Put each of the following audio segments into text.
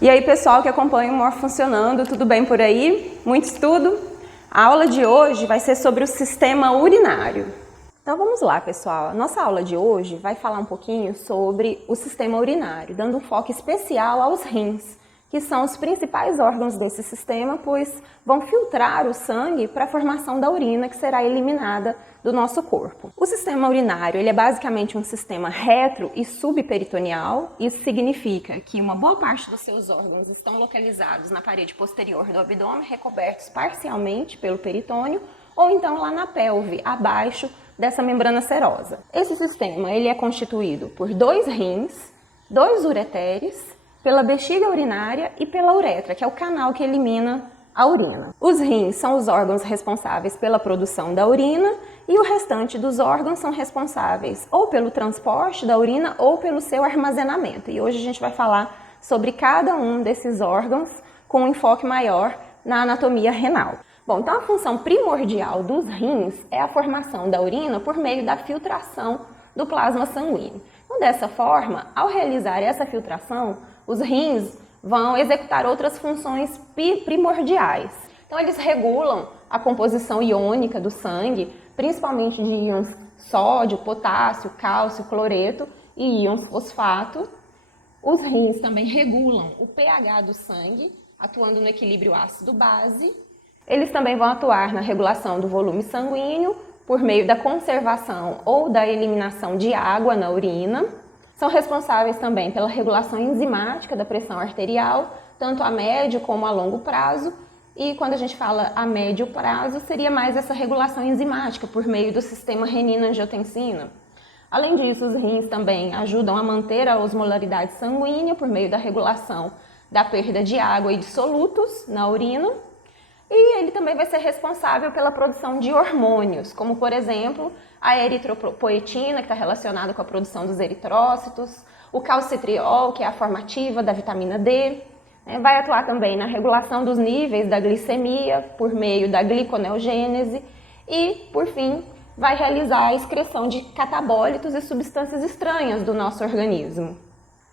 E aí, pessoal que acompanha o Morfuncionando, tudo bem por aí? Muito estudo? A aula de hoje vai ser sobre o sistema urinário. Então vamos lá, pessoal. A nossa aula de hoje vai falar um pouquinho sobre o sistema urinário, dando um foco especial aos rins, que são os principais órgãos desse sistema, pois vão filtrar o sangue para a formação da urina que será eliminada do nosso corpo. O sistema urinário ele é basicamente um sistema retro e subperitoneal. Isso significa que uma boa parte dos seus órgãos estão localizados na parede posterior do abdômen, recobertos parcialmente pelo peritônio, ou então lá na pelve, abaixo dessa membrana serosa. Esse sistema ele é constituído por 2 rins, 2 ureteres, pela bexiga urinária e pela uretra, que é o canal que elimina a urina. Os rins são os órgãos responsáveis pela produção da urina e o restante dos órgãos são responsáveis ou pelo transporte da urina ou pelo seu armazenamento. E hoje a gente vai falar sobre cada um desses órgãos com um enfoque maior na anatomia renal. Bom, então a função primordial dos rins é a formação da urina por meio da filtração do plasma sanguíneo. Então, dessa forma, ao realizar essa filtração, os rins vão executar outras funções primordiais. Então, eles regulam a composição iônica do sangue, principalmente de íons sódio, potássio, cálcio, cloreto e íons fosfato. Os rins também regulam o pH do sangue, atuando no equilíbrio ácido-base. Eles também vão atuar na regulação do volume sanguíneo por meio da conservação ou da eliminação de água na urina. São responsáveis também pela regulação enzimática da pressão arterial, tanto a médio como a longo prazo. E quando a gente fala a médio prazo, seria mais essa regulação enzimática por meio do sistema renina-angiotensina. Além disso, os rins também ajudam a manter a osmolaridade sanguínea por meio da regulação da perda de água e de solutos na urina. E ele também vai ser responsável pela produção de hormônios, como por exemplo a eritropoetina, que está relacionada com a produção dos eritrócitos, o calcitriol, que é a forma ativa da vitamina D, vai atuar também na regulação dos níveis da glicemia por meio da gliconeogênese e, por fim, vai realizar a excreção de catabólitos e substâncias estranhas do nosso organismo.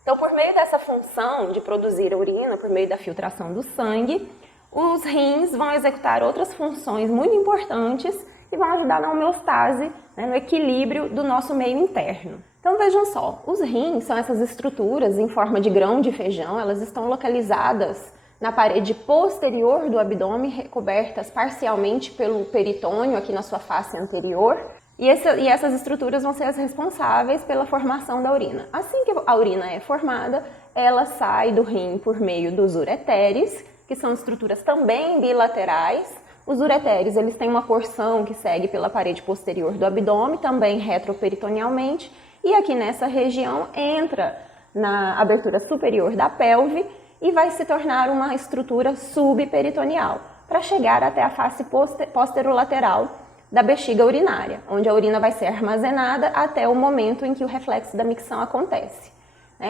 Então, por meio dessa função de produzir a urina, por meio da filtração do sangue, os rins vão executar outras funções muito importantes e vão ajudar na homeostase, no equilíbrio do nosso meio interno. Então vejam só, os rins são essas estruturas em forma de grão de feijão, elas estão localizadas na parede posterior do abdômen, recobertas parcialmente pelo peritônio aqui na sua face anterior. E essas estruturas vão ser as responsáveis pela formação da urina. Assim que a urina é formada, ela sai do rim por meio dos ureteres, que são estruturas também bilaterais. Os ureteres, eles têm uma porção que segue pela parede posterior do abdômen, também retroperitonealmente, e aqui nessa região entra na abertura superior da pelve e vai se tornar uma estrutura subperitoneal, para chegar até a face posterolateral da bexiga urinária, onde a urina vai ser armazenada até o momento em que o reflexo da micção acontece.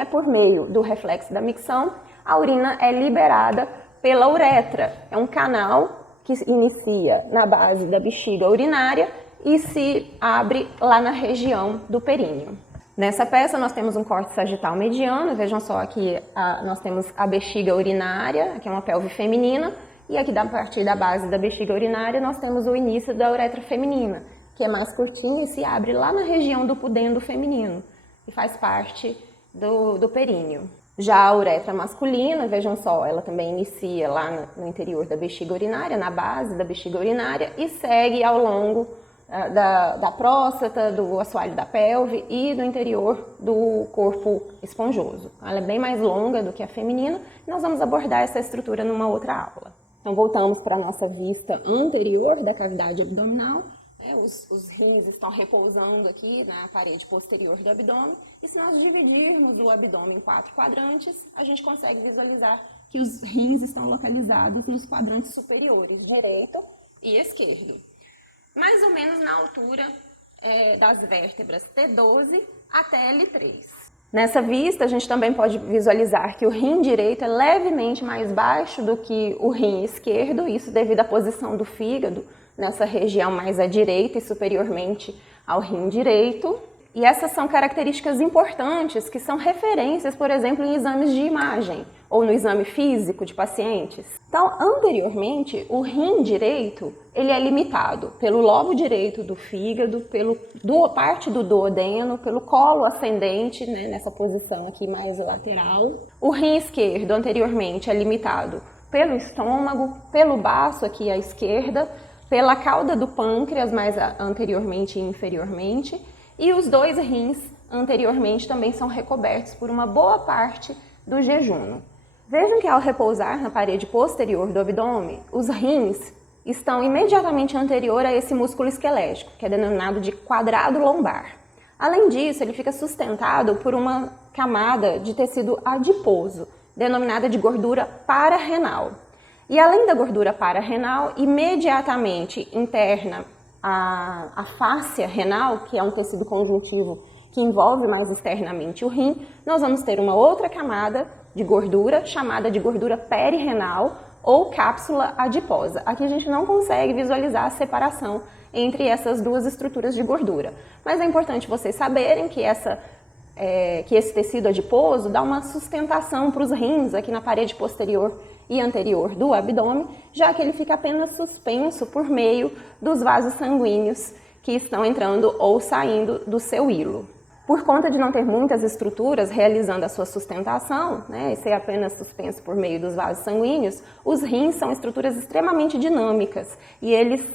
Por meio do reflexo da micção, a urina é liberada pela uretra. É um canal que inicia na base da bexiga urinária e se abre lá na região do períneo. Nessa peça nós temos um corte sagital mediano, vejam só aqui nós temos a bexiga urinária, que é uma pelve feminina, e aqui a partir da base da bexiga urinária nós temos o início da uretra feminina, que é mais curtinho e se abre lá na região do pudendo feminino, e faz parte do períneo. Já a uretra masculina, vejam só, ela também inicia lá no interior da bexiga urinária, na base da bexiga urinária, e segue ao longo da próstata, do assoalho da pelve e do interior do corpo esponjoso. Ela é bem mais longa do que a feminina, e nós vamos abordar essa estrutura numa outra aula. Então voltamos para a nossa vista anterior da cavidade abdominal. Os rins estão repousando aqui na parede posterior do abdômen, e se nós dividirmos o abdômen em 4 quadrantes, a gente consegue visualizar que os rins estão localizados nos quadrantes superiores, direito e esquerdo, mais ou menos na altura das vértebras T12 até L3. Nessa vista, a gente também pode visualizar que o rim direito é levemente mais baixo do que o rim esquerdo, isso devido à posição do fígado nessa região mais à direita e superiormente ao rim direito. E essas são características importantes que são referências, por exemplo, em exames de imagem ou no exame físico de pacientes. Então, anteriormente, o rim direito ele é limitado pelo lobo direito do fígado, parte do duodeno, pelo colo ascendente, né, nessa posição aqui mais lateral. O rim esquerdo, anteriormente, é limitado pelo estômago, pelo baço aqui à esquerda, pela cauda do pâncreas mais anteriormente e inferiormente. E os dois rins anteriormente também são recobertos por uma boa parte do jejunum. Vejam que ao repousar na parede posterior do abdômen, os rins estão imediatamente anterior a esse músculo esquelético, que é denominado de quadrado lombar. Além disso, ele fica sustentado por uma camada de tecido adiposo, denominada de gordura pararrenal. E além da gordura pararrenal, imediatamente interna a fáscia renal, que é um tecido conjuntivo que envolve mais externamente o rim, nós vamos ter uma outra camada de gordura, chamada de gordura perirrenal ou cápsula adiposa. Aqui a gente não consegue visualizar a separação entre essas duas estruturas de gordura, mas é importante vocês saberem que esse tecido adiposo dá uma sustentação para os rins aqui na parede posterior e anterior do abdômen, já que ele fica apenas suspenso por meio dos vasos sanguíneos que estão entrando ou saindo do seu hilo. Por conta de não ter muitas estruturas realizando a sua sustentação, né, e ser apenas suspenso por meio dos vasos sanguíneos, os rins são estruturas extremamente dinâmicas e eles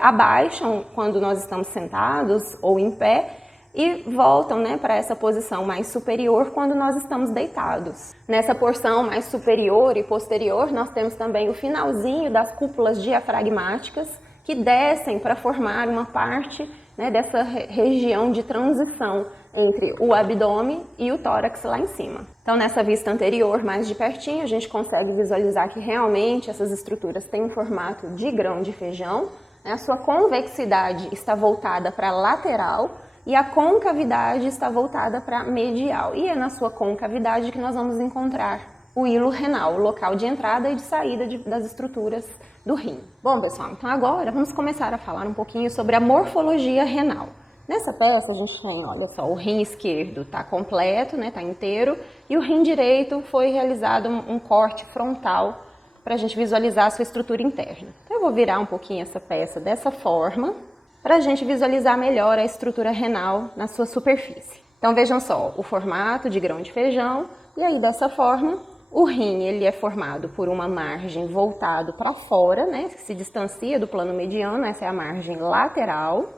abaixam quando nós estamos sentados ou em pé, e voltam, né, para essa posição mais superior quando nós estamos deitados. Nessa porção mais superior e posterior, nós temos também o finalzinho das cúpulas diafragmáticas que descem para formar uma parte, né, dessa região de transição entre o abdômen e o tórax lá em cima. Então, nessa vista anterior, mais de pertinho, a gente consegue visualizar que realmente essas estruturas têm um formato de grão de feijão, né, a sua convexidade está voltada para a lateral, e a concavidade está voltada para medial. E é na sua concavidade que nós vamos encontrar o hilo renal, o local de entrada e de saída das estruturas do rim. Bom, pessoal, então agora vamos começar a falar um pouquinho sobre a morfologia renal. Nessa peça a gente tem, olha só, o rim esquerdo está completo, né, está inteiro, e o rim direito foi realizado um corte frontal para a gente visualizar a sua estrutura interna. Então eu vou virar um pouquinho essa peça dessa forma, para a gente visualizar melhor a estrutura renal na sua superfície. Então vejam só, o formato de grão de feijão, e aí dessa forma, o rim ele é formado por uma margem voltado para fora, né, que se distancia do plano mediano, essa é a margem lateral,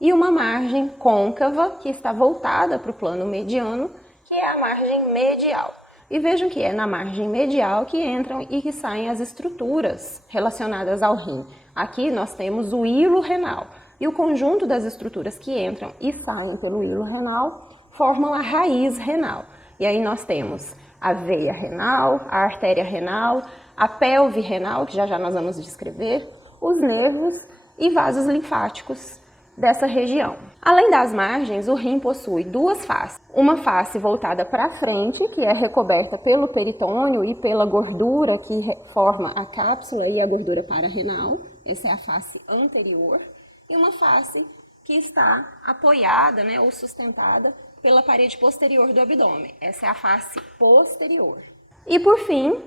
e uma margem côncava, que está voltada para o plano mediano, que é a margem medial. E vejam que é na margem medial que entram e que saem as estruturas relacionadas ao rim. Aqui nós temos o hilo renal e o conjunto das estruturas que entram e saem pelo hilo renal formam a raiz renal. E aí nós temos a veia renal, a artéria renal, a pelve renal, que já nós vamos descrever, os nervos e vasos linfáticos dessa região. Além das margens, o rim possui duas faces. Uma face voltada para frente, que é recoberta pelo peritônio e pela gordura que forma a cápsula e a gordura pararrenal. Essa é a face anterior. E uma face que está apoiada, né, ou sustentada pela parede posterior do abdômen. Essa é a face posterior. E por fim,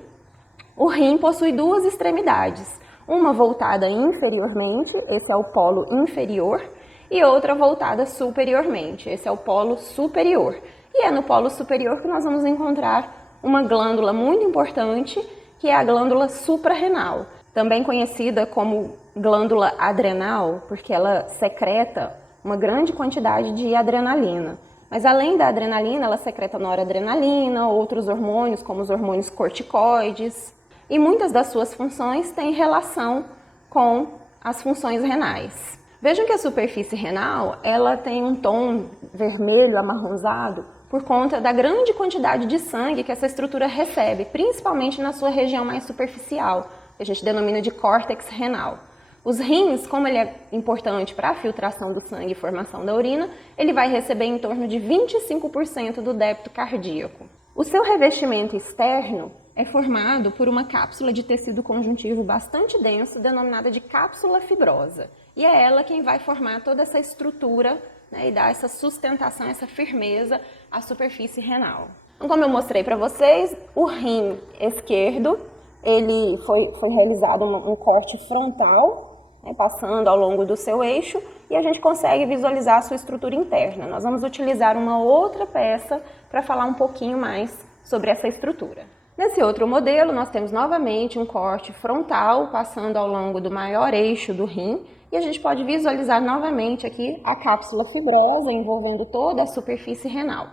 o rim possui duas extremidades. Uma voltada inferiormente, esse é o polo inferior, e outra voltada superiormente, esse é o polo superior. E é no polo superior que nós vamos encontrar uma glândula muito importante, que é a glândula suprarrenal, também conhecida como glândula adrenal, porque ela secreta uma grande quantidade de adrenalina. Mas além da adrenalina, ela secreta noradrenalina, outros hormônios, como os hormônios corticoides, e muitas das suas funções têm relação com as funções renais. Vejam que a superfície renal ela tem um tom vermelho amarronzado por conta da grande quantidade de sangue que essa estrutura recebe, principalmente na sua região mais superficial, que a gente denomina de córtex renal. Os rins, como ele é importante para a filtração do sangue e formação da urina, ele vai receber em torno de 25% do débito cardíaco. O seu revestimento externo é formado por uma cápsula de tecido conjuntivo bastante denso, denominada de cápsula fibrosa. E é ela quem vai formar toda essa estrutura né, e dar essa sustentação, essa firmeza à superfície renal. Então, como eu mostrei para vocês, o rim esquerdo, ele foi realizado um corte frontal, né, passando ao longo do seu eixo, e a gente consegue visualizar a sua estrutura interna. Nós vamos utilizar uma outra peça para falar um pouquinho mais sobre essa estrutura. Nesse outro modelo, nós temos novamente um corte frontal, passando ao longo do maior eixo do rim, e a gente pode visualizar novamente aqui a cápsula fibrosa envolvendo toda a superfície renal.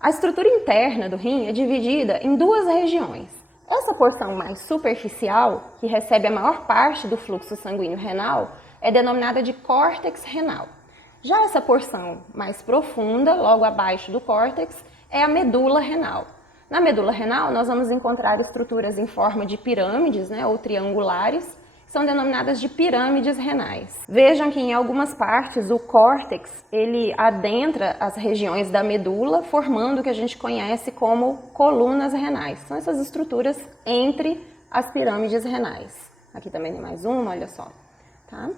A estrutura interna do rim é dividida em duas regiões. Essa porção mais superficial, que recebe a maior parte do fluxo sanguíneo renal, é denominada de córtex renal. Já essa porção mais profunda, logo abaixo do córtex, é a medula renal. Na medula renal, nós vamos encontrar estruturas em forma de pirâmides, né, ou triangulares, que são denominadas de pirâmides renais. Vejam que em algumas partes o córtex ele adentra as regiões da medula, formando o que a gente conhece como colunas renais. São essas estruturas entre as pirâmides renais. Aqui também tem mais uma, olha só. Tá?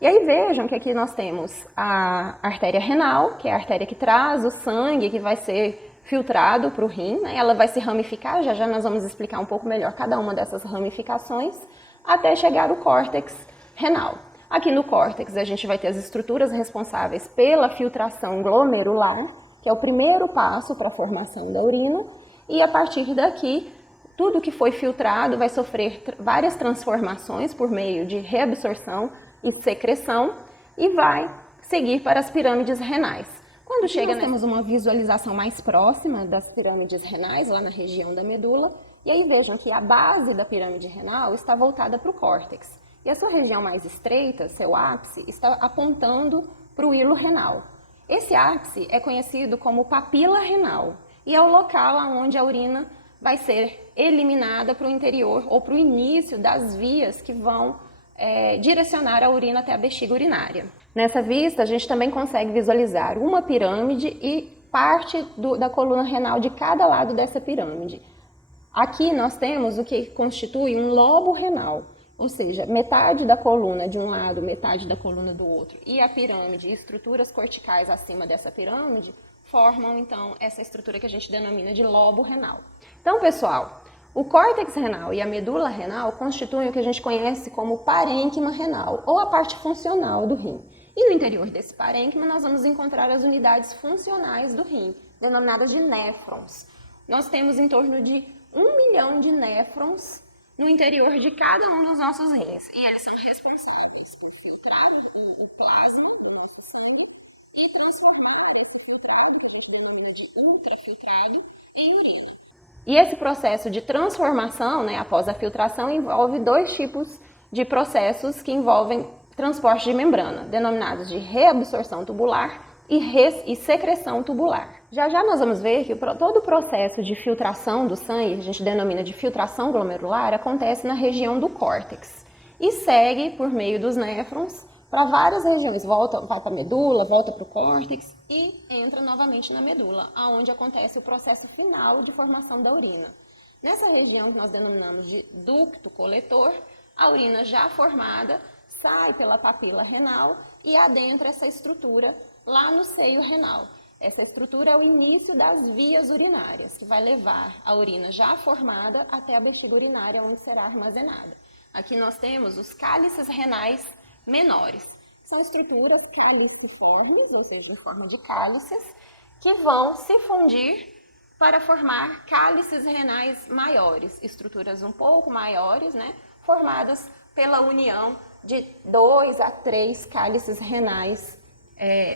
E aí vejam que aqui nós temos a artéria renal, que é a artéria que traz o sangue que vai ser filtrado para o rim, né? Ela vai se ramificar, já nós vamos explicar um pouco melhor cada uma dessas ramificações, até chegar ao córtex renal. Aqui no córtex a gente vai ter as estruturas responsáveis pela filtração glomerular, que é o primeiro passo para a formação da urina, e a partir daqui, tudo que foi filtrado vai sofrer várias transformações por meio de reabsorção e secreção e vai seguir para as pirâmides renais. Quando chega, nós temos uma visualização mais próxima das pirâmides renais, lá na região da medula, e aí vejam que a base da pirâmide renal está voltada para o córtex. E a sua região mais estreita, seu ápice, está apontando para o hilo renal. Esse ápice é conhecido como papila renal e é o local onde a urina vai ser eliminada para o interior ou para o início das vias que vão direcionar a urina até a bexiga urinária. Nessa vista, a gente também consegue visualizar uma pirâmide e parte da coluna renal de cada lado dessa pirâmide. Aqui nós temos o que constitui um lobo renal, ou seja, metade da coluna de um lado, metade da coluna do outro, e a pirâmide e estruturas corticais acima dessa pirâmide formam, então, essa estrutura que a gente denomina de lobo renal. Então, pessoal, o córtex renal e a medula renal constituem o que a gente conhece como parênquima renal, ou a parte funcional do rim. E no interior desse parênquima nós vamos encontrar as unidades funcionais do rim, denominadas de néfrons. Nós temos em torno de 1 milhão de néfrons no interior de cada um dos nossos rins. E eles são responsáveis por filtrar o plasma do nosso sangue e transformar esse filtrado, que a gente denomina de ultrafiltrado, em urina. E esse processo de transformação, né, após a filtração, envolve dois tipos de processos que envolvem transporte de membrana, denominados de reabsorção tubular e secreção tubular. Já nós vamos ver que todo o processo de filtração do sangue, a gente denomina de filtração glomerular, acontece na região do córtex e segue por meio dos néfrons para várias regiões, vai para a medula, volta para o córtex e entra novamente na medula, onde acontece o processo final de formação da urina. Nessa região que nós denominamos de ducto coletor, a urina já formada sai pela papila renal e adentra essa estrutura lá no seio renal. Essa estrutura é o início das vias urinárias, que vai levar a urina já formada até a bexiga urinária, onde será armazenada. Aqui nós temos os cálices renais menores. São estruturas caliciformes, ou seja, em forma de cálices, que vão se fundir para formar cálices renais maiores, estruturas um pouco maiores, né, formadas pela união de 2 a 3 cálices renais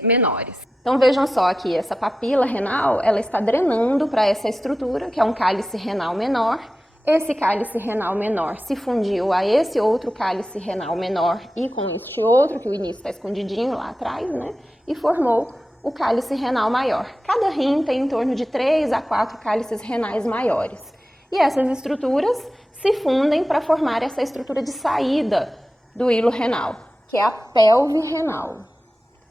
menores. Então vejam só aqui, essa papila renal, ela está drenando para essa estrutura, que é um cálice renal menor. Esse cálice renal menor se fundiu a esse outro cálice renal menor e com este outro, que o início está escondidinho lá atrás, né? E formou o cálice renal maior. Cada rim tem em torno de 3 a 4 cálices renais maiores. E essas estruturas se fundem para formar essa estrutura de saída do hilo renal, que é a pelve renal.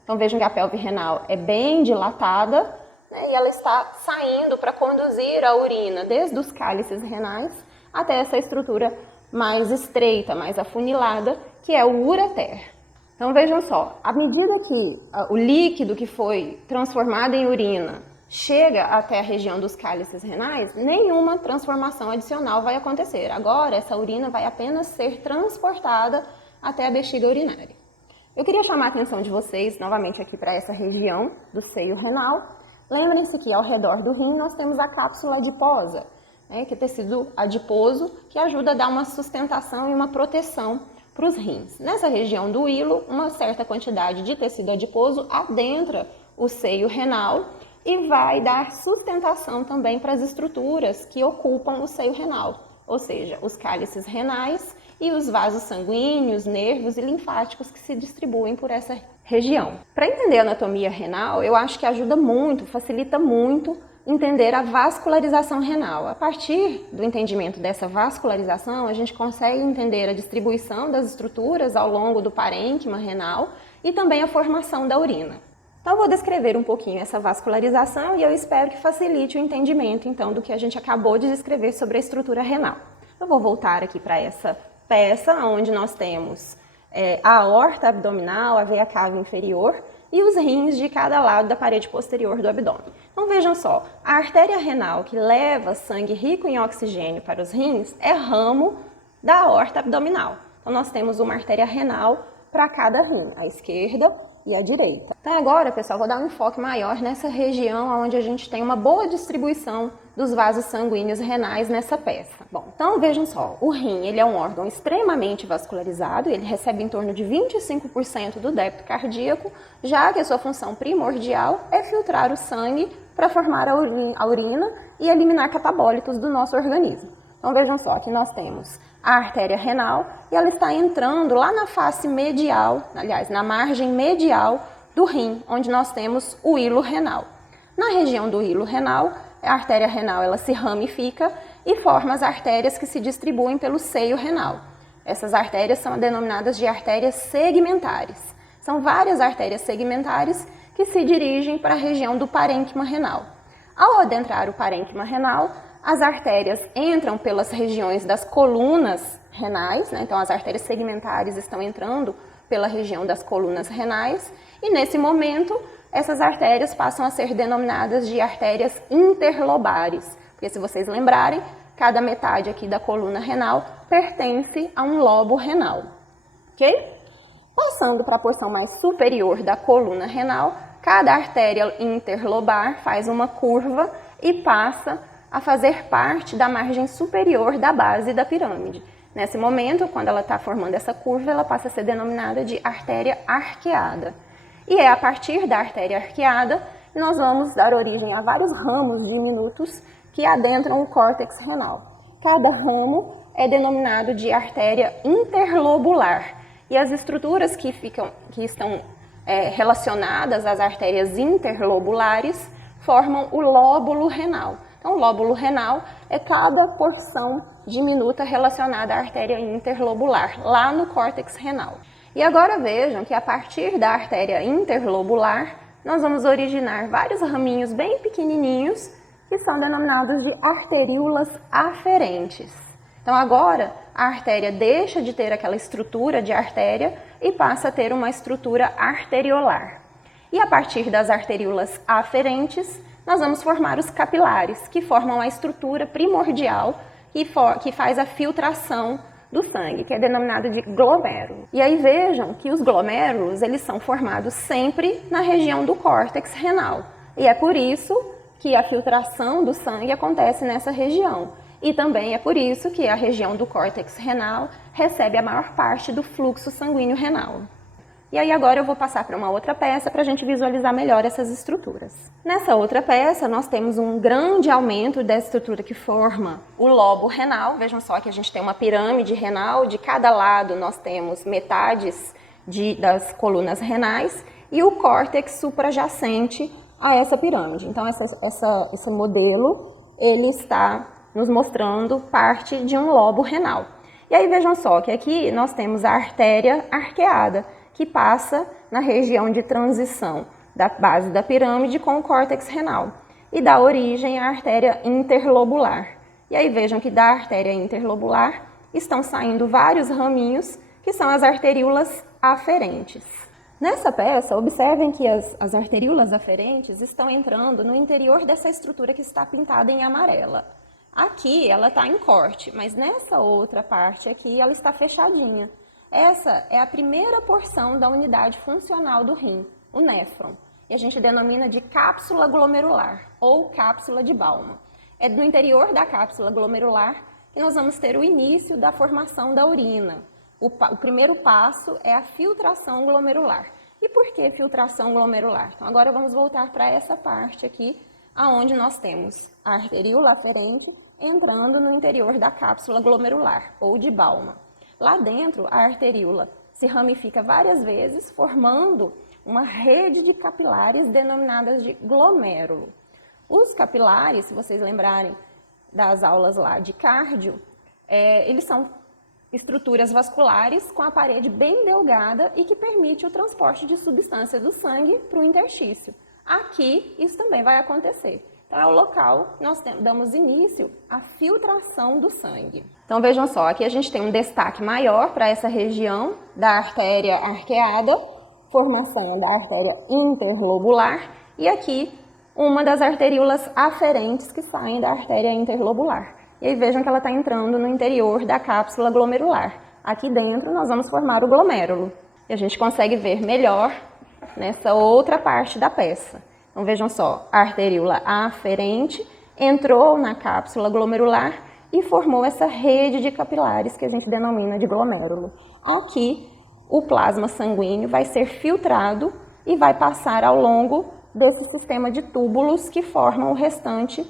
Então vejam que a pelve renal é bem dilatada, né, e ela está saindo para conduzir a urina desde os cálices renais até essa estrutura mais estreita, mais afunilada, que é o ureter. Então vejam só, à medida que o líquido que foi transformado em urina chega até a região dos cálices renais, nenhuma transformação adicional vai acontecer. Agora, essa urina vai apenas ser transportada até a bexiga urinária. Eu queria chamar a atenção de vocês novamente aqui para essa região do seio renal. Lembrem-se que ao redor do rim nós temos a cápsula adiposa, que é tecido adiposo, que ajuda a dar uma sustentação e uma proteção para os rins. Nessa região do hilo, uma certa quantidade de tecido adiposo adentra o seio renal e vai dar sustentação também para as estruturas que ocupam o seio renal, ou seja, os cálices renais e os vasos sanguíneos, nervos e linfáticos que se distribuem por essa região. Para entender a anatomia renal, eu acho que ajuda muito, facilita muito entender a vascularização renal. A partir do entendimento dessa vascularização, a gente consegue entender a distribuição das estruturas ao longo do parênquima renal e também a formação da urina. Então, eu vou descrever um pouquinho essa vascularização e eu espero que facilite o entendimento, então, do que a gente acabou de descrever sobre a estrutura renal. Eu vou voltar aqui para essa peça, onde nós temos a aorta abdominal, a veia cava inferior e os rins de cada lado da parede posterior do abdômen. Então, vejam só, a artéria renal que leva sangue rico em oxigênio para os rins é ramo da aorta abdominal. Então, nós temos uma artéria renal para cada rim, a esquerda e a direita. Então agora, pessoal, vou dar um enfoque maior nessa região onde a gente tem uma boa distribuição dos vasos sanguíneos renais nessa peça. Bom, então vejam só, o rim ele é um órgão extremamente vascularizado, ele recebe em torno de 25% do débito cardíaco, já que a sua função primordial é filtrar o sangue para formar a urina e eliminar catabólitos do nosso organismo. Então vejam só, aqui nós temos a artéria renal e ela está entrando lá na face medial, aliás, na margem medial do rim, onde nós temos o hilo renal. Na região do hilo renal, a artéria renal ela se ramifica e forma as artérias que se distribuem pelo seio renal. Essas artérias são denominadas de artérias segmentares. São várias artérias segmentares que se dirigem para a região do parênquima renal. Ao adentrar o parênquima renal, as artérias entram pelas regiões das colunas renais, então as artérias segmentares estão entrando pela região das colunas renais, e nesse momento essas artérias passam a ser denominadas de artérias interlobares, porque se vocês lembrarem, cada metade aqui da coluna renal pertence a um lobo renal, ok? Passando para a porção mais superior da coluna renal, cada artéria interlobar faz uma curva e passa a fazer parte da margem superior da base da pirâmide. Nesse momento, quando ela está formando essa curva, ela passa a ser denominada de artéria arqueada. E é a partir da artéria arqueada que nós vamos dar origem a vários ramos diminutos que adentram o córtex renal. Cada ramo é denominado de artéria interlobular. E as estruturas que estão relacionadas às artérias interlobulares formam o lóbulo renal. Então, o lóbulo renal é cada porção diminuta relacionada à artéria interlobular, lá no córtex renal. E agora vejam que a partir da artéria interlobular, nós vamos originar vários raminhos bem pequenininhos, que são denominados de arteríolas aferentes. Então, agora, a artéria deixa de ter aquela estrutura de artéria e passa a ter uma estrutura arteriolar. E a partir das arteríolas aferentes, nós vamos formar os capilares, que formam a estrutura primordial que faz a filtração do sangue, que é denominado de glomérulo. E aí vejam que os glomérulos eles são formados sempre na região do córtex renal. E é por isso que a filtração do sangue acontece nessa região. E também é por isso que a região do córtex renal recebe a maior parte do fluxo sanguíneo renal. E aí agora eu vou passar para uma outra peça para a gente visualizar melhor essas estruturas. Nessa outra peça nós temos um grande aumento da estrutura que forma o lobo renal. Vejam só que a gente tem uma pirâmide renal, de cada lado nós temos metades das colunas renais e o córtex suprajacente a essa pirâmide. Então esse modelo ele está nos mostrando parte de um lobo renal. E aí vejam só que aqui nós temos a artéria arqueada, que passa na região de transição da base da pirâmide com o córtex renal e dá origem à artéria interlobular. E aí vejam que da artéria interlobular estão saindo vários raminhos, que são as arteríolas aferentes. Nessa peça, observem que as arteríolas aferentes estão entrando no interior dessa estrutura que está pintada em amarela. Aqui ela está em corte, mas nessa outra parte aqui ela está fechadinha. Essa é a primeira porção da unidade funcional do rim, o néfron. E a gente denomina de cápsula glomerular ou cápsula de Bowman. É no interior da cápsula glomerular que nós vamos ter o início da formação da urina. O primeiro passo é a filtração glomerular. E por que filtração glomerular? Então agora vamos voltar para essa parte aqui, aonde nós temos a arteríola aferente entrando no interior da cápsula glomerular, ou de Bowman. Lá dentro, a arteríola se ramifica várias vezes, formando uma rede de capilares denominadas de glomérulo. Os capilares, se vocês lembrarem das aulas lá de cardio, eles são estruturas vasculares com a parede bem delgada e que permite o transporte de substância do sangue para o interstício. Aqui, isso também vai acontecer. Então, é o local que nós damos início à filtração do sangue. Então, vejam só, aqui a gente tem um destaque maior para essa região da artéria arqueada, formação da artéria interlobular, e aqui uma das arteríolas aferentes que saem da artéria interlobular. E aí vejam que ela está entrando no interior da cápsula glomerular. Aqui dentro nós vamos formar o glomérulo. E a gente consegue ver melhor nessa outra parte da peça. Então vejam só, a arteríola aferente entrou na cápsula glomerular e formou essa rede de capilares que a gente denomina de glomérulo. Aqui o plasma sanguíneo vai ser filtrado e vai passar ao longo desse sistema de túbulos que formam o restante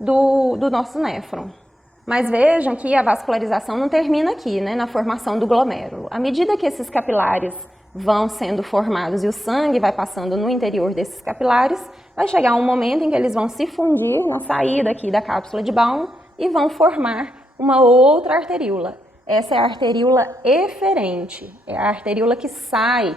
do nosso néfron. Mas vejam que a vascularização não termina aqui, né, na formação do glomérulo. À medida que esses capilares vão sendo formados e o sangue vai passando no interior desses capilares, vai chegar um momento em que eles vão se fundir na saída aqui da cápsula de Bowman e vão formar uma outra arteríola. Essa é a arteríola eferente, é a arteríola que sai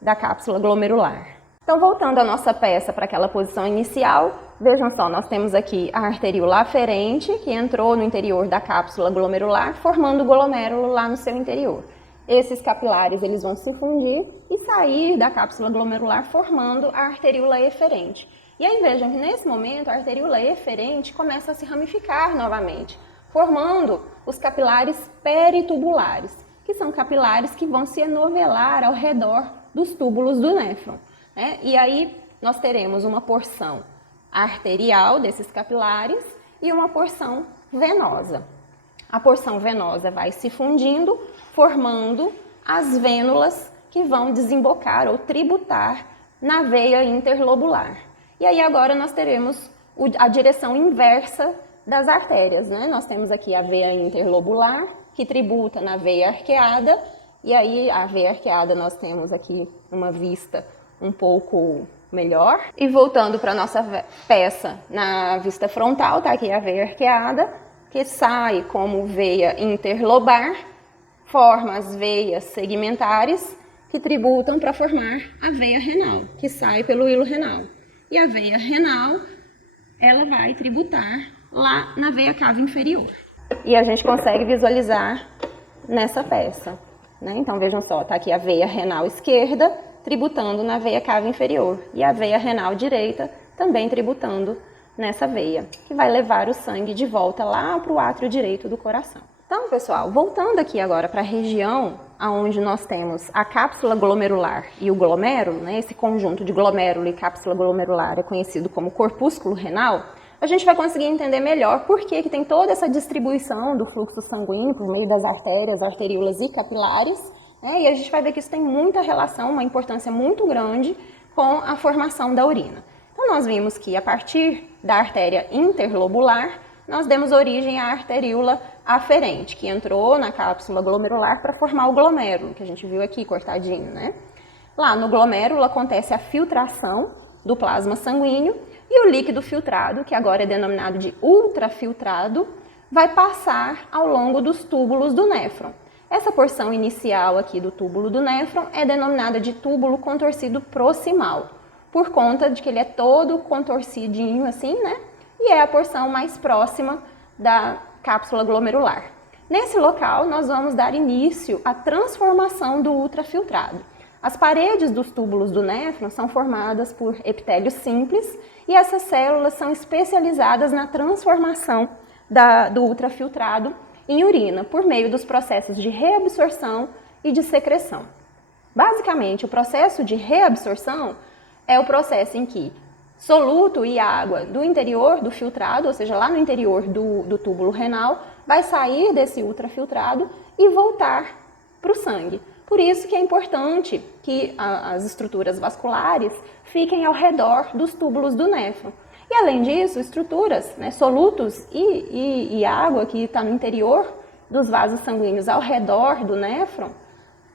da cápsula glomerular. Então, voltando a nossa peça para aquela posição inicial, vejam só, nós temos aqui a arteríola aferente, que entrou no interior da cápsula glomerular, formando o glomérulo lá no seu interior. Esses capilares eles vão se fundir e sair da cápsula glomerular, formando a arteríola eferente. E aí vejam que nesse momento a arteríola eferente começa a se ramificar novamente, formando os capilares peritubulares, que são capilares que vão se enovelar ao redor dos túbulos do néfron. E aí nós teremos uma porção arterial desses capilares e uma porção venosa. A porção venosa vai se fundindo, formando as vênulas que vão desembocar ou tributar na veia interlobular. E aí agora nós teremos a direção inversa das artérias, né? Nós temos aqui a veia interlobular, que tributa na veia arqueada, e aí a veia arqueada nós temos aqui uma vista um pouco melhor. E voltando para a nossa peça na vista frontal, tá aqui a veia arqueada, que sai como veia interlobar, forma as veias segmentares que tributam para formar a veia renal, que sai pelo hilo renal. E a veia renal, ela vai tributar lá na veia cava inferior. E a gente consegue visualizar nessa peça, né? Então vejam só, tá aqui a veia renal esquerda tributando na veia cava inferior e a veia renal direita também tributando nessa veia, que vai levar o sangue de volta lá para o átrio direito do coração. Então, pessoal, voltando aqui agora para a região onde nós temos a cápsula glomerular e o glomérulo, né, esse conjunto de glomérulo e cápsula glomerular é conhecido como corpúsculo renal, a gente vai conseguir entender melhor por que tem toda essa distribuição do fluxo sanguíneo por meio das artérias, arteríolas e capilares, né, e a gente vai ver que isso tem muita relação, uma importância muito grande com a formação da urina. Então, nós vimos que a partir da artéria interlobular, nós demos origem à arteríola aferente, que entrou na cápsula glomerular para formar o glomérulo, que a gente viu aqui cortadinho, né? Lá no glomérulo acontece a filtração do plasma sanguíneo e o líquido filtrado, que agora é denominado de ultrafiltrado, vai passar ao longo dos túbulos do néfron. Essa porção inicial aqui do túbulo do néfron é denominada de túbulo contorcido proximal, por conta de que ele é todo contorcidinho assim, né? E é a porção mais próxima da cápsula glomerular. Nesse local, nós vamos dar início à transformação do ultrafiltrado. As paredes dos túbulos do néfron são formadas por epitélio simples e essas células são especializadas na transformação do ultrafiltrado em urina, por meio dos processos de reabsorção e de secreção. Basicamente, o processo de reabsorção é o processo em que soluto e água do interior do filtrado, ou seja, lá no interior do túbulo renal, vai sair desse ultrafiltrado e voltar para o sangue. Por isso que é importante que as estruturas vasculares fiquem ao redor dos túbulos do néfron. E além disso, estruturas, solutos e água que está no interior dos vasos sanguíneos ao redor do néfron,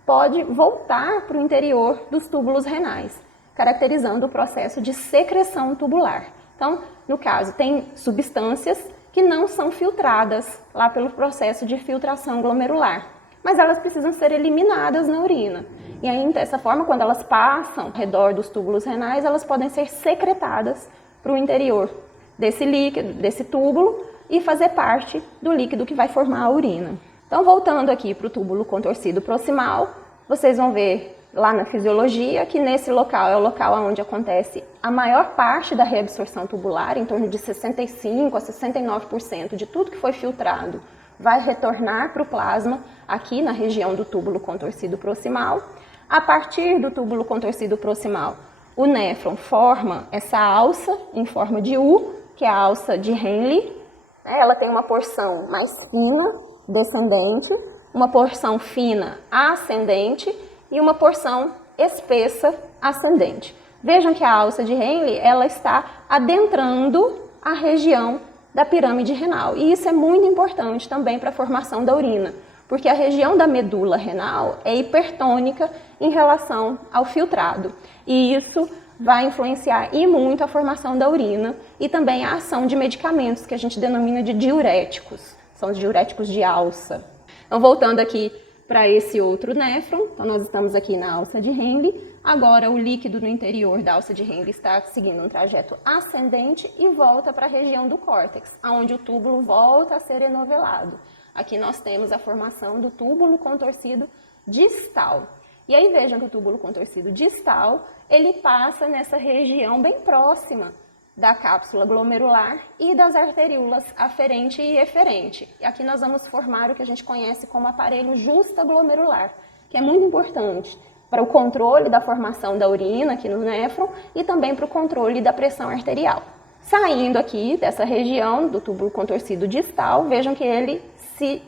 pode voltar para o interior dos túbulos renais, caracterizando o processo de secreção tubular. Então, no caso, tem substâncias que não são filtradas lá pelo processo de filtração glomerular, mas elas precisam ser eliminadas na urina. E aí, dessa forma, quando elas passam ao redor dos túbulos renais, elas podem ser secretadas para o interior desse líquido, desse túbulo, e fazer parte do líquido que vai formar a urina. Então, voltando aqui para o túbulo contorcido proximal, vocês vão ver lá na fisiologia que nesse local é o local onde acontece a maior parte da reabsorção tubular, em torno de 65% a 69% de tudo que foi filtrado vai retornar para o plasma aqui na região do túbulo contorcido proximal. A partir do túbulo contorcido proximal, o néfron forma essa alça em forma de U, que é a alça de Henle. Ela tem uma porção mais fina, descendente, uma porção fina ascendente e uma porção espessa ascendente. Vejam que a alça de Henle ela está adentrando a região da pirâmide renal. E isso é muito importante também para a formação da urina, porque a região da medula renal é hipertônica em relação ao filtrado. E isso vai influenciar e muito a formação da urina e também a ação de medicamentos que a gente denomina de diuréticos. São os diuréticos de alça. Então, voltando aqui para esse outro néfron, então nós estamos aqui na alça de Henle. Agora o líquido no interior da alça de Henle está seguindo um trajeto ascendente e volta para a região do córtex, onde o túbulo volta a ser enovelado. Aqui nós temos a formação do túbulo contorcido distal. E aí vejam que o túbulo contorcido distal, ele passa nessa região bem próxima da cápsula glomerular e das arteríolas aferente e eferente. E aqui nós vamos formar o que a gente conhece como aparelho justaglomerular, que é muito importante para o controle da formação da urina aqui no néfron e também para o controle da pressão arterial. Saindo aqui dessa região do túbulo contorcido distal, vejam que ele se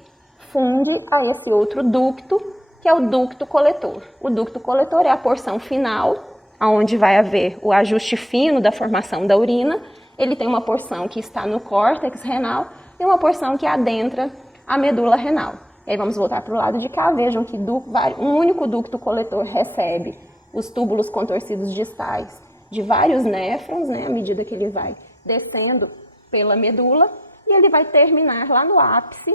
funde a esse outro ducto, que é o ducto coletor. O ducto coletor é a porção final, onde vai haver o ajuste fino da formação da urina. Ele tem uma porção que está no córtex renal e uma porção que adentra a medula renal. E aí vamos voltar para o lado de cá, vejam que um único ducto coletor recebe os túbulos contorcidos distais de vários néfrons, à medida que ele vai descendo pela medula, e ele vai terminar lá no ápice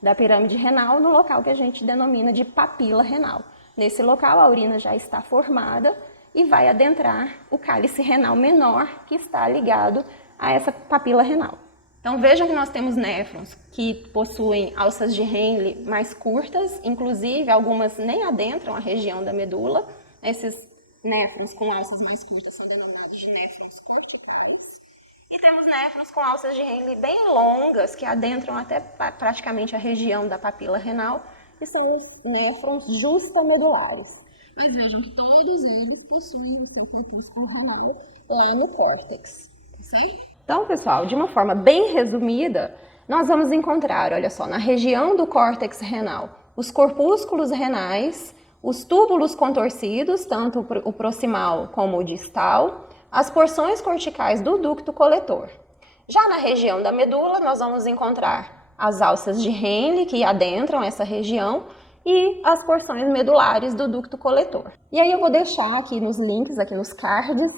da pirâmide renal, no local que a gente denomina de papila renal. Nesse local a urina já está formada e vai adentrar o cálice renal menor que está ligado a essa papila renal. Então vejam que nós temos néfrons que possuem alças de Henle mais curtas, inclusive algumas nem adentram a região da medula. Esses néfrons com alças mais curtas são denominados de néfrons corticais. E temos néfrons com alças de Henle bem longas, que adentram até praticamente a região da papila renal, que são os néfrons justamedulares. Mas vejam que todos eles possuem no córtex, certo? Então, pessoal, de uma forma bem resumida, nós vamos encontrar, olha só, na região do córtex renal, os corpúsculos renais, os túbulos contorcidos, tanto o proximal como o distal, as porções corticais do ducto coletor. Já na região da medula, nós vamos encontrar as alças de Henle, que adentram essa região, e as porções medulares do ducto coletor. E aí eu vou deixar aqui nos links, aqui nos cards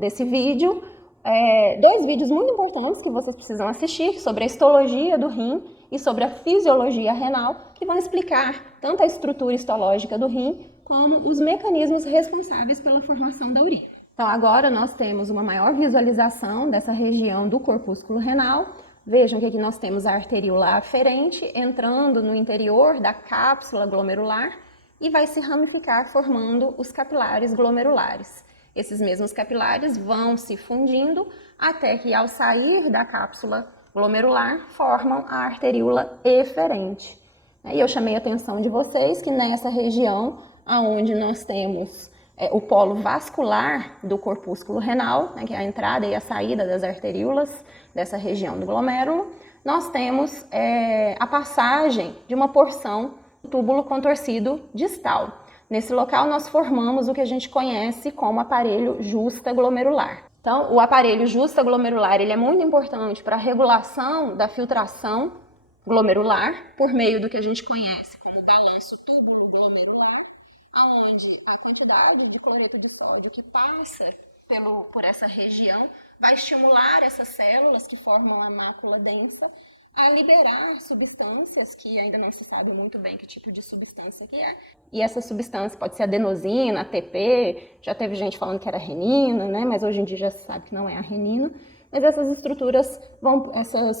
desse vídeo, dois vídeos muito importantes que vocês precisam assistir sobre a histologia do rim e sobre a fisiologia renal, que vão explicar tanto a estrutura histológica do rim como os mecanismos responsáveis pela formação da urina. Então agora nós temos uma maior visualização dessa região do corpúsculo renal. Vejam que aqui nós temos a arteríola aferente entrando no interior da cápsula glomerular e vai se ramificar formando os capilares glomerulares. Esses mesmos capilares vão se fundindo até que, ao sair da cápsula glomerular, formam a arteríola eferente. E eu chamei a atenção de vocês que nessa região, onde nós temos o polo vascular do corpúsculo renal, que é a entrada e a saída das arteríolas dessa região do glomérulo, nós temos a passagem de uma porção do túbulo contorcido distal. Nesse local nós formamos o que a gente conhece como aparelho justaglomerular. Então, o aparelho justaglomerular ele é muito importante para a regulação da filtração glomerular por meio do que a gente conhece como balanço túbulo-glomerular, onde a quantidade de cloreto de sódio que passa por essa região vai estimular essas células que formam a mácula densa a liberar substâncias que ainda não se sabe muito bem que tipo de substância que é. E essa substância pode ser adenosina, ATP, já teve gente falando que era renina, né? Mas hoje em dia já se sabe que não é a renina. Mas essas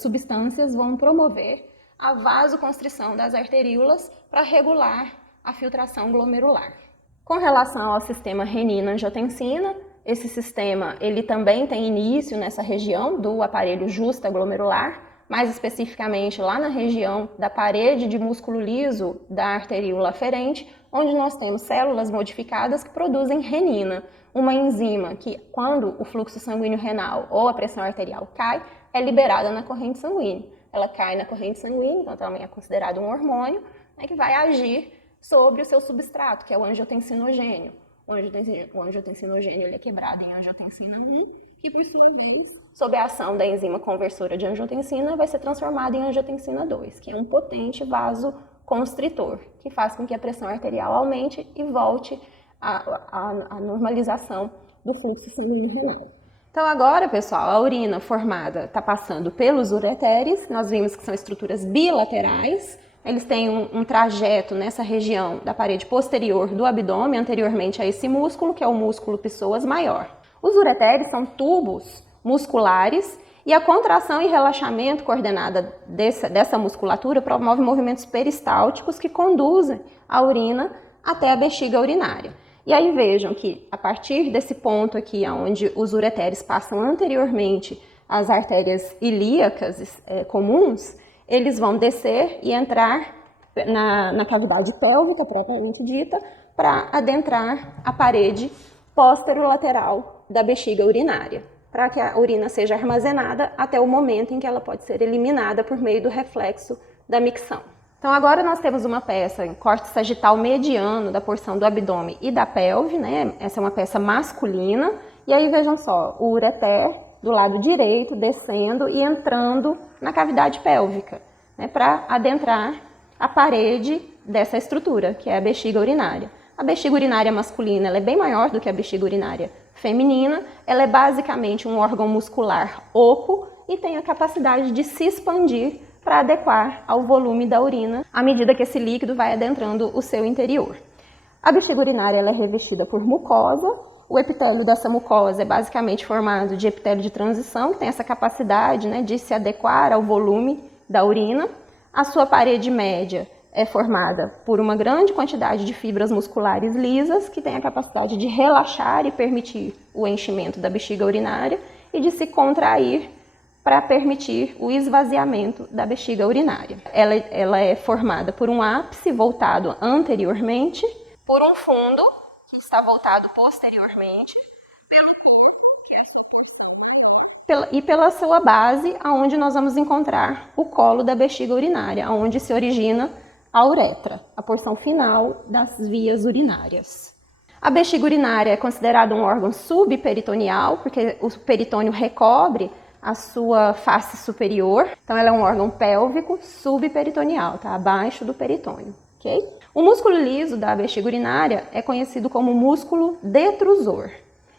substâncias vão promover a vasoconstrição das arteríolas para regular a filtração glomerular. Com relação ao sistema renina-angiotensina, esse sistema ele também tem início nessa região do aparelho justaglomerular, mais especificamente lá na região da parede de músculo liso da arteríola aferente, onde nós temos células modificadas que produzem renina, uma enzima que, quando o fluxo sanguíneo renal ou a pressão arterial cai, é liberada na corrente sanguínea. Ela cai na corrente sanguínea, então também é considerado um hormônio, que vai agir sobre o seu substrato, que é o angiotensinogênio. O angiotensinogênio ele é quebrado em angiotensina 1, que por sua vez, sob a ação da enzima conversora de angiotensina, vai ser transformada em angiotensina 2, que é um potente vasoconstritor, que faz com que a pressão arterial aumente e volte à normalização do fluxo sanguíneo renal. Então agora, pessoal, a urina formada está passando pelos ureteres, nós vimos que são estruturas bilaterais, eles têm um trajeto nessa região da parede posterior do abdômen, anteriormente a esse músculo, que é o músculo psoas maior. Os ureteres são tubos musculares e a contração e relaxamento coordenada dessa musculatura promove movimentos peristálticos que conduzem a urina até a bexiga urinária. E aí vejam que a partir desse ponto aqui, onde os ureteres passam anteriormente às artérias ilíacas comuns, eles vão descer e entrar na cavidade pélvica, propriamente dita, para adentrar a parede posterolateral da bexiga urinária, para que a urina seja armazenada até o momento em que ela pode ser eliminada por meio do reflexo da micção. Então agora nós temos uma peça em corte sagital mediano da porção do abdômen e da pelve, né? Essa é uma peça masculina, e aí vejam só, o ureter do lado direito descendo e entrando na cavidade pélvica, né? Para adentrar a parede dessa estrutura, que é a bexiga urinária. A bexiga urinária masculina ela é bem maior do que a bexiga urinária feminina, ela é basicamente um órgão muscular oco e tem a capacidade de se expandir para adequar ao volume da urina à medida que esse líquido vai adentrando o seu interior. A bexiga urinária ela é revestida por mucosa, o epitélio dessa mucosa é basicamente formado de epitélio de transição, que tem essa capacidade, né, de se adequar ao volume da urina. A sua parede média é formada por uma grande quantidade de fibras musculares lisas, que tem a capacidade de relaxar e permitir o enchimento da bexiga urinária e de se contrair para permitir o esvaziamento da bexiga urinária. Ela é formada por um ápice voltado anteriormente, por um fundo que está voltado posteriormente, pelo corpo, que é a sua porção, e pela sua base, aonde nós vamos encontrar o colo da bexiga urinária, onde se origina a uretra, a porção final das vias urinárias. A bexiga urinária é considerada um órgão subperitoneal, porque o peritônio recobre a sua face superior, então ela é um órgão pélvico subperitoneal, tá? Abaixo do peritônio, ok? O músculo liso da bexiga urinária é conhecido como músculo detrusor.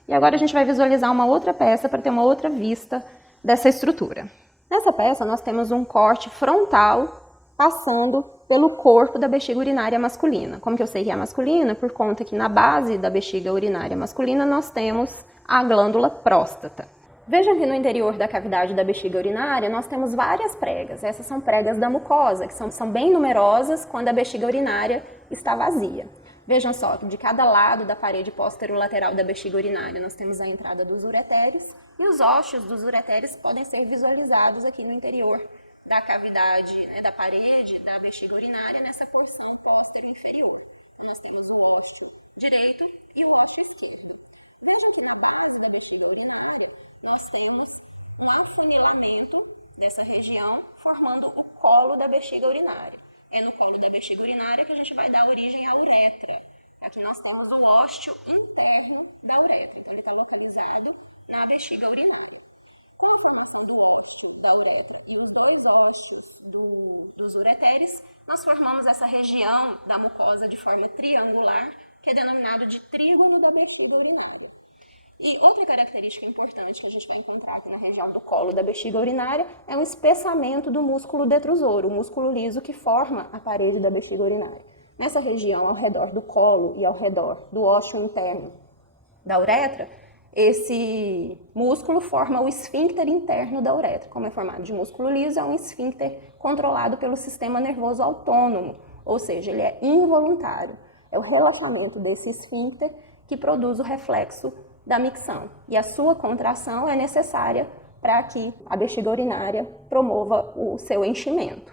E agora a gente vai visualizar uma outra peça para ter uma outra vista dessa estrutura. Nessa peça nós temos um corte frontal passando pelo corpo da bexiga urinária masculina. Como que eu sei que é masculina? Por conta que na base da bexiga urinária masculina nós temos a glândula próstata. Vejam que no interior da cavidade da bexiga urinária nós temos várias pregas. Essas são pregas da mucosa, que são bem numerosas quando a bexiga urinária está vazia. Vejam só que de cada lado da parede posterolateral da bexiga urinária nós temos a entrada dos ureteres e os ósseos dos ureteres podem ser visualizados aqui no interior da cavidade, né, da parede da bexiga urinária nessa porção póstero inferior. Nós temos o ósseo direito e o ósseo esquerdo. Vejam que na base da bexiga urinária nós temos um afunilamento dessa região formando o colo da bexiga urinária. É no colo da bexiga urinária que a gente vai dar origem à uretra. Aqui nós temos o ósseo interno da uretra, que ele está localizado na bexiga urinária. Com a formação do ósseo da uretra e os dois ósseos dos ureteres, nós formamos essa região da mucosa de forma triangular, que é denominado de trígono da bexiga urinária. E outra característica importante que a gente vai encontrar aqui na região do colo da bexiga urinária é um espessamento do músculo detrusor, o músculo liso que forma a parede da bexiga urinária. Nessa região, ao redor do colo e ao redor do ósseo interno da uretra, esse músculo forma o esfíncter interno da uretra. Como é formado de músculo liso, é um esfíncter controlado pelo sistema nervoso autônomo, ou seja, ele é involuntário. É o relaxamento desse esfíncter que produz o reflexo da micção. E a sua contração é necessária para que a bexiga urinária promova o seu enchimento.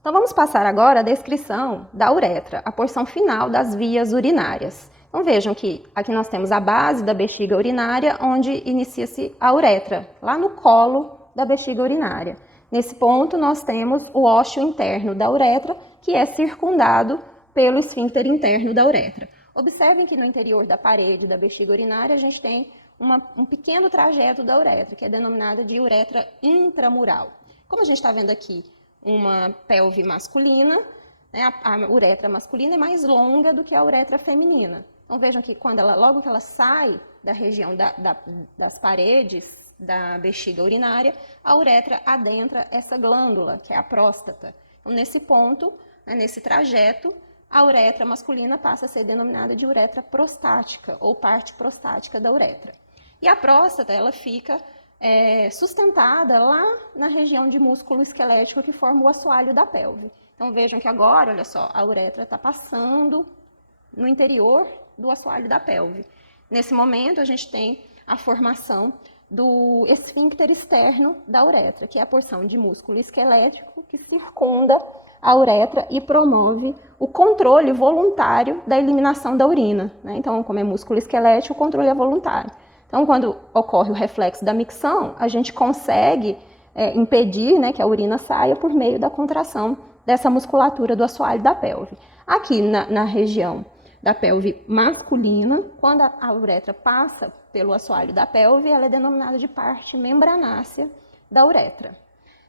Então vamos passar agora a descrição da uretra, a porção final das vias urinárias. Então vejam que aqui nós temos a base da bexiga urinária, onde inicia-se a uretra, lá no colo da bexiga urinária. Nesse ponto nós temos o ósseo interno da uretra, que é circundado pelo esfíncter interno da uretra. Observem que no interior da parede da bexiga urinária a gente tem um pequeno trajeto da uretra, que é denominada de uretra intramural. Como a gente está vendo aqui uma pelve masculina, né, a uretra masculina é mais longa do que a uretra feminina. Então vejam que logo que ela sai da região das paredes da bexiga urinária, a uretra adentra essa glândula, que é a próstata. Então nesse ponto, né, nesse trajeto, a uretra masculina passa a ser denominada de uretra prostática, ou parte prostática da uretra. E a próstata, ela fica sustentada lá na região de músculo esquelético que forma o assoalho da pelve. Então vejam que agora, olha só, a uretra está passando no interior do assoalho da pelve. Nesse momento, a gente tem a formação do esfíncter externo da uretra, que é a porção de músculo esquelético que circunda a uretra e promove o controle voluntário da eliminação da urina, né? Então, como é músculo esquelético, o controle é voluntário. Então, quando ocorre o reflexo da micção, a gente consegue impedir, né, que a urina saia por meio da contração dessa musculatura do assoalho da pelve. Aqui na região da pelve masculina, quando a uretra passa pelo assoalho da pelve, ela é denominada de parte membranácea da uretra.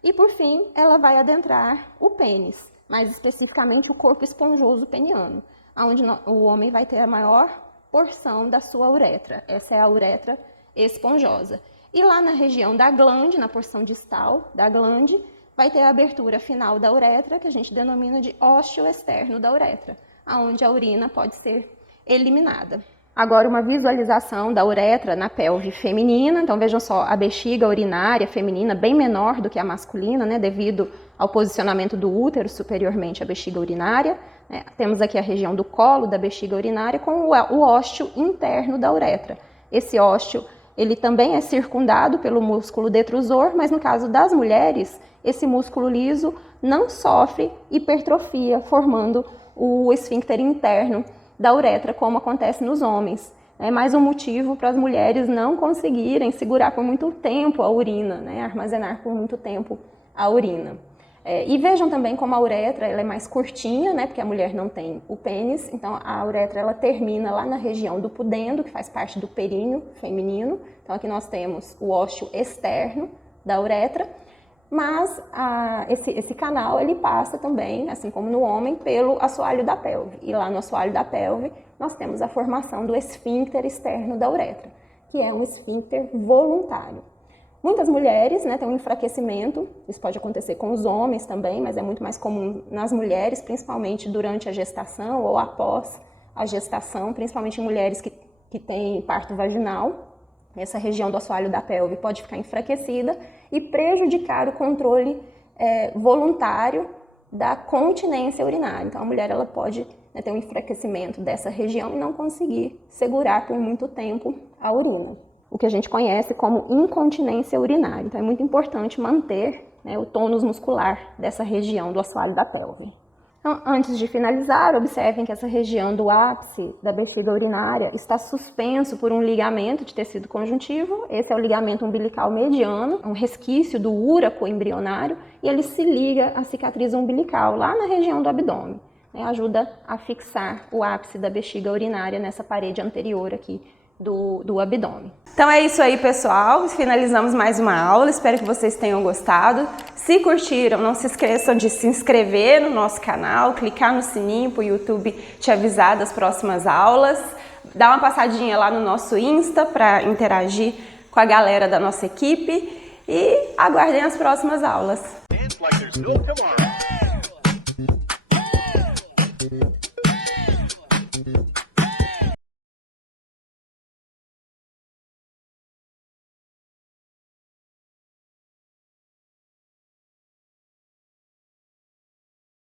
E, por fim, ela vai adentrar o pênis, mais especificamente o corpo esponjoso peniano, onde o homem vai ter a maior porção da sua uretra. Essa é a uretra esponjosa. E lá na região da glande, na porção distal da glande, vai ter a abertura final da uretra, que a gente denomina de ósseo externo da uretra, onde a urina pode ser eliminada. Agora, uma visualização da uretra na pelve feminina. Então, vejam só, a bexiga urinária feminina bem menor do que a masculina, né, devido ao posicionamento do útero superiormente à bexiga urinária. Né. Temos aqui a região do colo da bexiga urinária com o ósseo interno da uretra. Esse ósseo, ele também é circundado pelo músculo detrusor, mas no caso das mulheres, esse músculo liso não sofre hipertrofia, formando o esfíncter interno da uretra, como acontece nos homens. É mais um motivo para as mulheres não conseguirem segurar por muito tempo a urina, né? Armazenar por muito tempo a urina. E vejam também como a uretra ela é mais curtinha, né? Porque a mulher não tem o pênis, então a uretra ela termina lá na região do pudendo, que faz parte do períneo feminino. Então aqui nós temos o ósseo externo da uretra, mas esse canal ele passa também, assim como no homem, pelo assoalho da pelve. E lá no assoalho da pelve nós temos a formação do esfíncter externo da uretra, que é um esfíncter voluntário. Muitas mulheres, né, têm um enfraquecimento, isso pode acontecer com os homens também, mas é muito mais comum nas mulheres, principalmente durante a gestação ou após a gestação, principalmente em mulheres que têm parto vaginal. essa região do assoalho da pelve pode ficar enfraquecida e prejudicar o controle voluntário da continência urinária. Então a mulher ela pode ter um enfraquecimento dessa região e não conseguir segurar por muito tempo a urina, o que a gente conhece como incontinência urinária. Então é muito importante manter o tônus muscular dessa região do assoalho da pelve. Então, antes de finalizar, observem que essa região do ápice da bexiga urinária está suspenso por um ligamento de tecido conjuntivo. Esse é o ligamento umbilical mediano, um resquício do úraco embrionário, e ele se liga à cicatriz umbilical, lá na região do abdômen. Ajuda a fixar o ápice da bexiga urinária nessa parede anterior aqui do abdômen. Então é isso aí, pessoal. Finalizamos mais uma aula. Espero que vocês tenham gostado. Se curtiram, não se esqueçam de se inscrever no nosso canal, clicar no sininho para o YouTube te avisar das próximas aulas. Dá uma passadinha lá no nosso Insta para interagir com a galera da nossa equipe e aguardem as próximas aulas.